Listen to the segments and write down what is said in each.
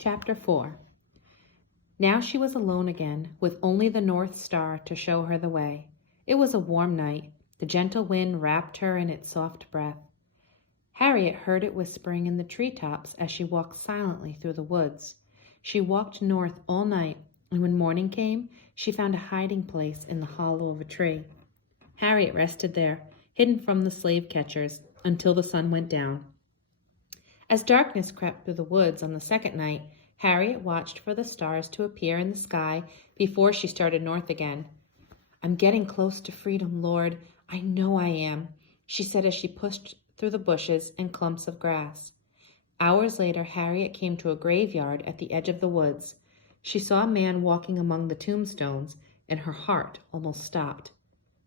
Chapter 4. Now she was alone again, with only the North Star to show her the way. It was a warm night. The gentle wind wrapped her in its soft breath. Harriet heard it whispering in the treetops as she walked silently through the woods. She walked north all night, and when morning came, she found a hiding place in the hollow of a tree. Harriet rested there, hidden from the slave catchers, until the sun went down. As darkness crept through the woods on the second night, Harriet watched for the stars to appear in the sky before she started north again. "I'm getting close to freedom, Lord. I know I am," she said as she pushed through the bushes and clumps of grass. Hours later, Harriet came to a graveyard at the edge of the woods. She saw a man walking among the tombstones, and her heart almost stopped.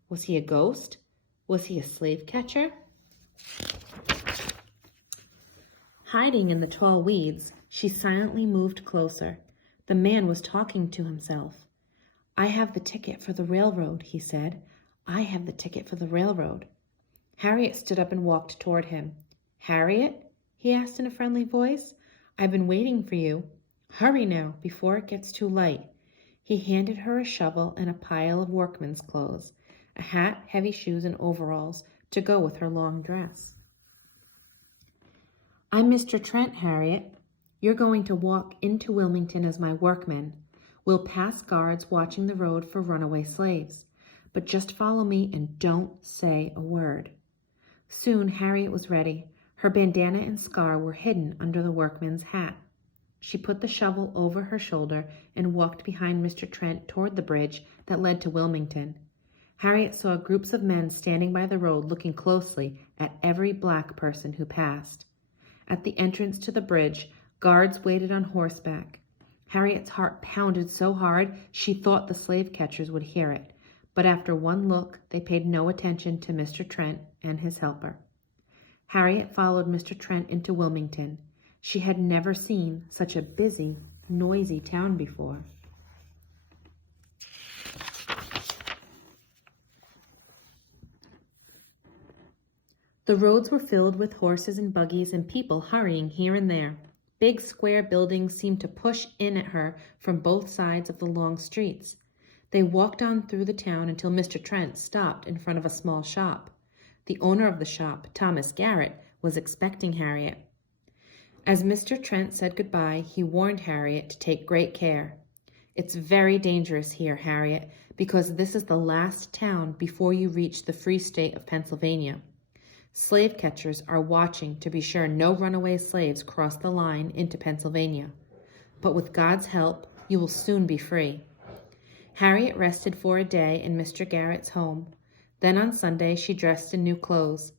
Was he a ghost? Was he a slave catcher? Hiding in the tall weeds, she silently moved closer. The man was talking to himself. "I have the ticket for the railroad," he said. "I have the ticket for the railroad." Harriet stood up and walked toward him. "Harriet?" he asked in a friendly voice. "I've been waiting for you. Hurry now, before it gets too light." He handed her a shovel and a pile of workman's clothes, a hat, heavy shoes, and overalls to go with her long dress. "I'm Mr. Trent, Harriet. You're going to walk into Wilmington as my workman. We'll pass guards watching the road for runaway slaves. But just follow me and don't say a word." Soon Harriet was ready. Her bandana and scar were hidden under the workman's hat. She put the shovel over her shoulder and walked behind Mr. Trent toward the bridge that led to Wilmington. Harriet saw groups of men standing by the road looking closely at every black person who passed. At the entrance to the bridge, guards waited on horseback. Harriet's heart pounded so hard she thought the slave catchers would hear it, but after one look, they paid no attention to Mr. Trent and his helper. Harriet followed Mr. Trent into Wilmington. She had never seen such a busy, noisy town before. The roads were filled with horses and buggies and people hurrying here and there. Big square buildings seemed to push in at her from both sides of the long streets. They walked on through the town until Mr. Trent stopped in front of a small shop. The owner of the shop, Thomas Garrett, was expecting Harriet. As Mr. Trent said goodbye, he warned Harriet to take great care. "It's very dangerous here, Harriet, because this is the last town before you reach the free state of Pennsylvania. Slave catchers are watching to be sure no runaway slaves cross the line into Pennsylvania. But with God's help, you will soon be free." Harriet rested for a day in Mr. Garrett's home. Then on Sunday, she dressed in new clothes.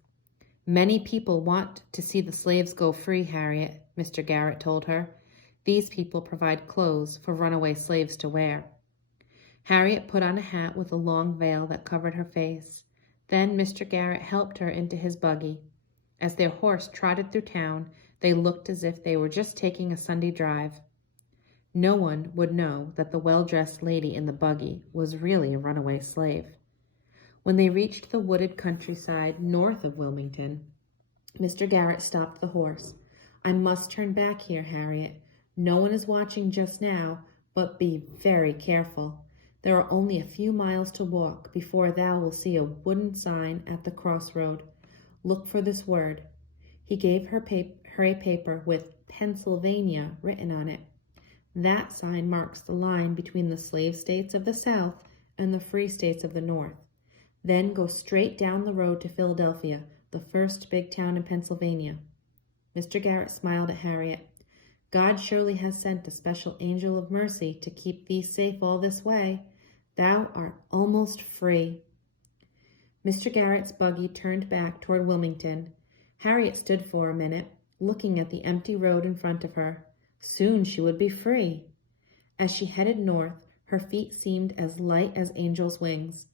"Many people want to see the slaves go free, Harriet," Mr. Garrett told her. "These people provide clothes for runaway slaves to wear." Harriet put on a hat with a long veil that covered her face. Then Mr. Garrett helped her into his buggy. As their horse trotted through town, they looked as if they were just taking a Sunday drive. No one would know that the well-dressed lady in the buggy was really a runaway slave. When they reached the wooded countryside north of Wilmington, Mr. Garrett stopped the horse. "I must turn back here, Harriet. No one is watching just now, but be very careful. There are only a few miles to walk before thou will see a wooden sign at the crossroad. Look for this word." He gave her a paper with Pennsylvania written on it. "That sign marks the line between the slave states of the South and the free states of the North. Then go straight down the road to Philadelphia, the first big town in Pennsylvania." Mr. Garrett smiled at Harriet. "God surely has sent a special angel of mercy to keep thee safe all this way. Thou art almost free." Mr. Garrett's buggy turned back toward Wilmington. Harriet stood for a minute, looking at the empty road in front of her. Soon she would be free. As she headed north, her feet seemed as light as angels' wings.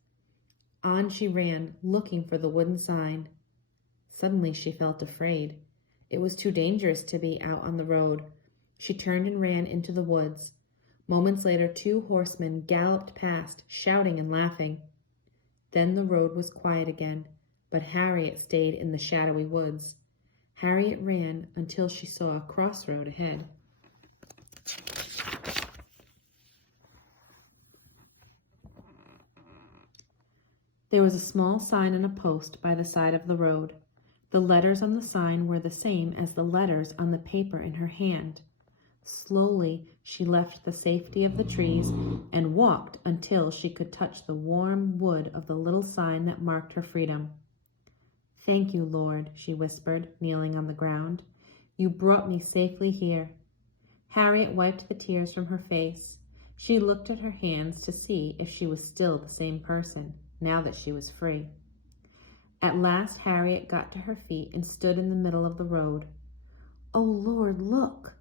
On she ran, looking for the wooden sign. Suddenly she felt afraid. It was too dangerous to be out on the road. She turned and ran into the woods. Moments later, 2 horsemen galloped past, shouting and laughing. Then the road was quiet again, but Harriet stayed in the shadowy woods. Harriet ran until she saw a crossroad ahead. There was a small sign on a post by the side of the road. The letters on the sign were the same as the letters on the paper in her hand. Slowly, she left the safety of the trees and walked until she could touch the warm wood of the little sign that marked her freedom. "Thank you, Lord," she whispered, kneeling on the ground. "You brought me safely here." Harriet wiped the tears from her face. She looked at her hands to see if she was still the same person, now that she was free. At last Harriet got to her feet and stood in the middle of the road. "Oh, Lord, look!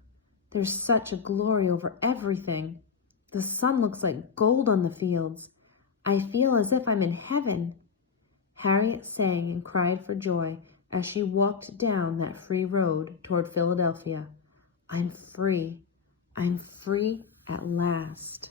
There's such a glory over everything. The sun looks like gold on the fields. I feel as if I'm in heaven." Harriet sang and cried for joy as she walked down that free road toward Philadelphia. I'm free at last."